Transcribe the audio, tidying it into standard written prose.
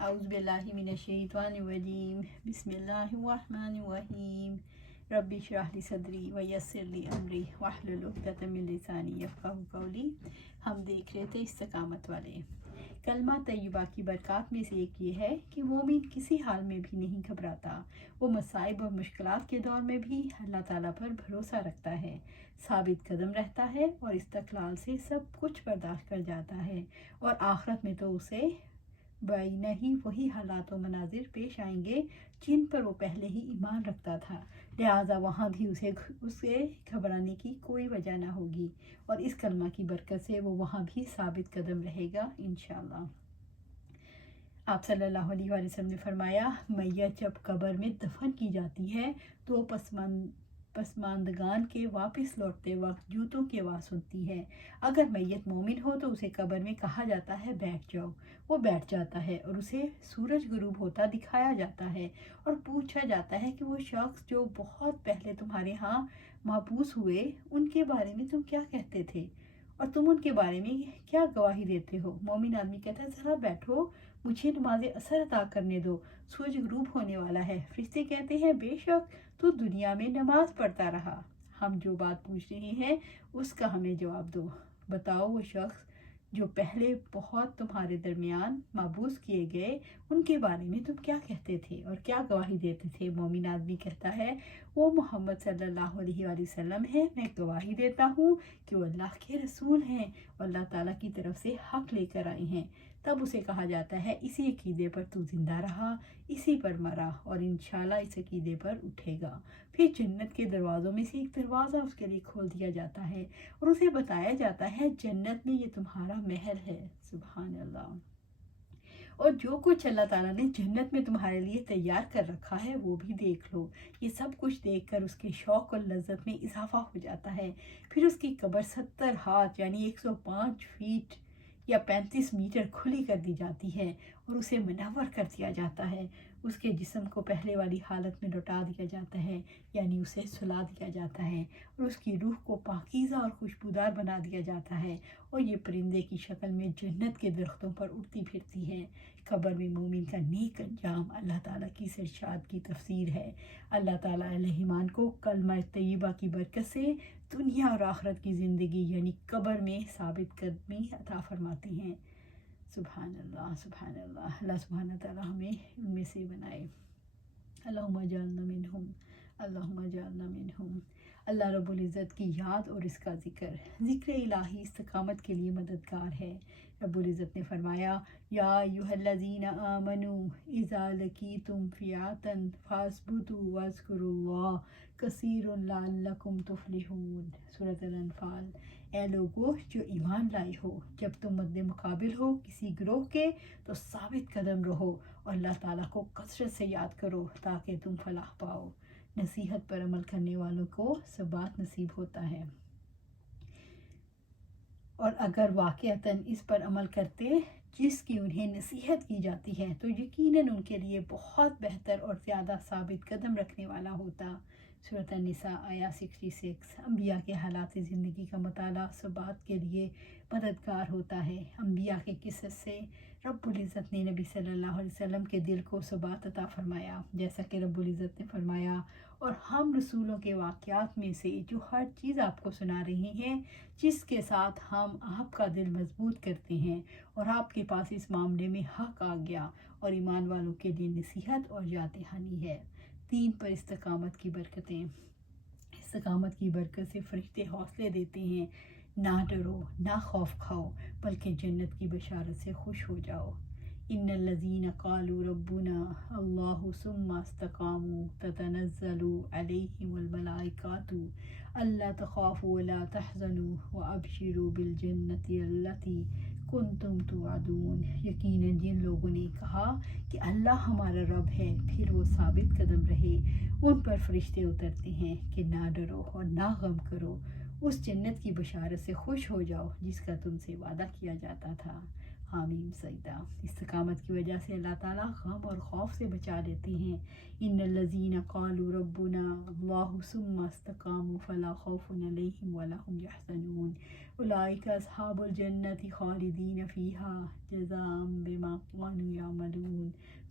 اعوذ باللہ من الشیطان الرجیم بسم اللہ الرحمن الرحیم رب اشرح لی صدری ویسر لی امری واحلل عقدۃ من لسانی یفقہوا قولی۔ ہم دیکھ رہے تھے استقامت والے کلمہ طیبہ کی برکات میں سے ایک یہ ہے کہ مومن کسی حال میں بھی نہیں گھبراتا۔ وہ مصائب اور مشکلات کے دور میں بھی اللہ تعالیٰ پر بھروسہ رکھتا ہے، ثابت قدم رہتا ہے اور استقلال سے سب کچھ برداشت کر جاتا ہے، اور آخرت میں تو اسے بینہ ہی وہی حالات و مناظر پیش آئیں گے جن پر وہ پہلے ہی ایمان رکھتا تھا، لہٰذا وہاں بھی اسے گھبرانے کی کوئی وجہ نہ ہوگی، اور اس کلمہ کی برکت سے وہ وہاں بھی ثابت قدم رہے گا انشاءاللہ۔ آپ صلی اللہ علیہ وآلہ وسلم نے فرمایا، میت جب قبر میں دفن کی جاتی ہے تو پسماندگان کے واپس لوٹتے وقت جوتوں کی آواز سنتی ہے۔ اگر میت مومن ہو تو اسے قبر میں کہا جاتا ہے بیٹھ جاؤ، وہ بیٹھ جاتا ہے اور اسے سورج غروب ہوتا دکھایا جاتا ہے، اور پوچھا جاتا ہے کہ وہ شخص جو بہت پہلے تمہارے ہاں محبوس ہوئے ان کے بارے میں تم کیا کہتے تھے، اور تم ان کے بارے میں کیا گواہی دیتے ہو؟ مومن آدمی کہتا ہے ذرا بیٹھو، مجھے نماز اثر ادا کرنے دو، سورج غروب ہونے والا ہے۔ فرشتے کہتے ہیں بے شک تو دنیا میں نماز پڑھتا رہا، ہم جو بات پوچھ رہے ہیں اس کا ہمیں جواب دو۔ بتاؤ وہ شخص جو پہلے بہت تمہارے درمیان محبوس کیے گئے ان کے بارے میں تم کیا کہتے تھے اور کیا گواہی دیتے تھے؟ مومن آدمی کہتا ہے وہ محمد صلی اللہ علیہ وآلہ وسلم ہے، میں گواہی دیتا ہوں کہ وہ اللہ کے رسول ہیں اور اللہ تعالیٰ کی طرف سے حق لے کر آئے ہیں۔ تب اسے کہا جاتا ہے اسی عقیدے پر تو زندہ رہا، اسی پر مرا، اور انشاءاللہ اس عقیدے پر اٹھے گا۔ پھر جنت کے دروازوں میں سے ایک دروازہ اس کے لیے کھول دیا جاتا ہے اور اسے بتایا جاتا ہے جنت میں یہ تمہارا محل ہے۔ سبحان اللہ۔ اور جو کچھ اللہ تعالیٰ نے جنت میں تمہارے لیے تیار کر رکھا ہے وہ بھی دیکھ لو۔ یہ سب کچھ دیکھ کر اس کے شوق اور لذت میں اضافہ ہو جاتا ہے۔ پھر اس کی قبر 70 ہاتھ یعنی 105 فیٹ یا 35 میٹر کھلی کر دی جاتی ہے اور اسے منور کر دیا جاتا ہے۔ اس کے جسم کو پہلے والی حالت میں لوٹا دیا جاتا ہے، یعنی اسے سلا دیا جاتا ہے، اور اس کی روح کو پاکیزہ اور خوشبودار بنا دیا جاتا ہے، اور یہ پرندے کی شکل میں جنت کے درختوں پر اڑتی پھرتی ہے۔ قبر میں مومن کا نیک انجام اللہ تعالیٰ کی اس ارشاد کی تفسیر ہے۔ اللہ تعالیٰ اہل ایمان کو کلمہ طیبہ کی برکت سے دنیا اور آخرت کی زندگی یعنی قبر میں ثابت قدمی عطا فرماتے ہیں۔ سبحان اللہ، سبحان اللہ۔ اللہ سبحانہ تعالیٰ ہمیں ان میں سے بنائے۔ اللہم اجعلنا منہم، اللہم اجعلنا منہم۔ اللہ رب العزت کی یاد اور اس کا ذکر الہی استقامت کے لیے مددگار ہے۔ رب العزت نے فرمایا یا ایھا الذین آمنوا اذا لقیتم فئۃ فاثبتوا واذکروا اللہ کثیرا لعلکم تفلحون۔ سورۃ الانفال۔ اے لوگو جو ایمان لائے ہو، جب تم مد مقابل ہو کسی گروہ کے تو ثابت قدم رہو اور اللہ تعالیٰ کو کثرت سے یاد کرو تاکہ تم فلاح پاؤ۔ نصیحت پر عمل کرنے والوں کو ثبات نصیب ہوتا ہے، اور اگر واقعتاً اس پر عمل کرتے جس کی انہیں نصیحت کی جاتی ہے تو یقیناً ان کے لیے بہت بہتر اور زیادہ ثابت قدم رکھنے والا ہوتا۔ سورۃ النساء آیا 66۔ انبیاء کے حالات زندگی کا مطالعہ ثبات کے لیے مددگار ہوتا ہے۔ انبیاء کے قصص سے رب العزت نے نبی صلی اللہ علیہ وسلم کے دل کو ثبات عطا فرمایا، جیسا کہ رب العزت نے فرمایا اور ہم رسولوں کے واقعات میں سے جو ہر چیز آپ کو سنا رہے ہیں جس کے ساتھ ہم آپ کا دل مضبوط کرتے ہیں، اور آپ کے پاس اس معاملے میں حق آ گیا اور ایمان والوں کے لیے نصیحت اور یاد دہانی ہے۔ دین پر استقامت کی برکتیں۔ استقامت کی برکت سے فرشتے حوصلے دیتے ہیں، نہ ڈرو، نہ خوف کھاؤ، بلکہ جنت کی بشارت سے خوش ہو جاؤ۔ ان الذین قالوا ربنا اللہ ثم استقاموا تتنزل علیہم الملائکۃ الا تخافوا ولا تحزنوا وابشروا بالجنۃ التی کنتم توعدون۔ یقیناً جن لوگوں نے کہا کہ اللہ ہمارا رب ہے پھر وہ ثابت قدم رہے، ان پر فرشتے اترتے ہیں کہ نہ ڈرو اور نہ غم کرو، اس جنت کی بشارت سے خوش ہو جاؤ جس کا تم سے وعدہ کیا جاتا تھا۔ حامیم سجدہ۔ استقامت کی وجہ سے اللہ تعالیٰ غم اور خوف سے بچا لیتے ہیں۔ ان الذین قالوا ربنا اللہ ثم استقاموا فلا خوف علیہم ولا هم یحزنون اولئک اصحاب الجنۃ خالدین فیہا جزاء بما كانوا یعملون۔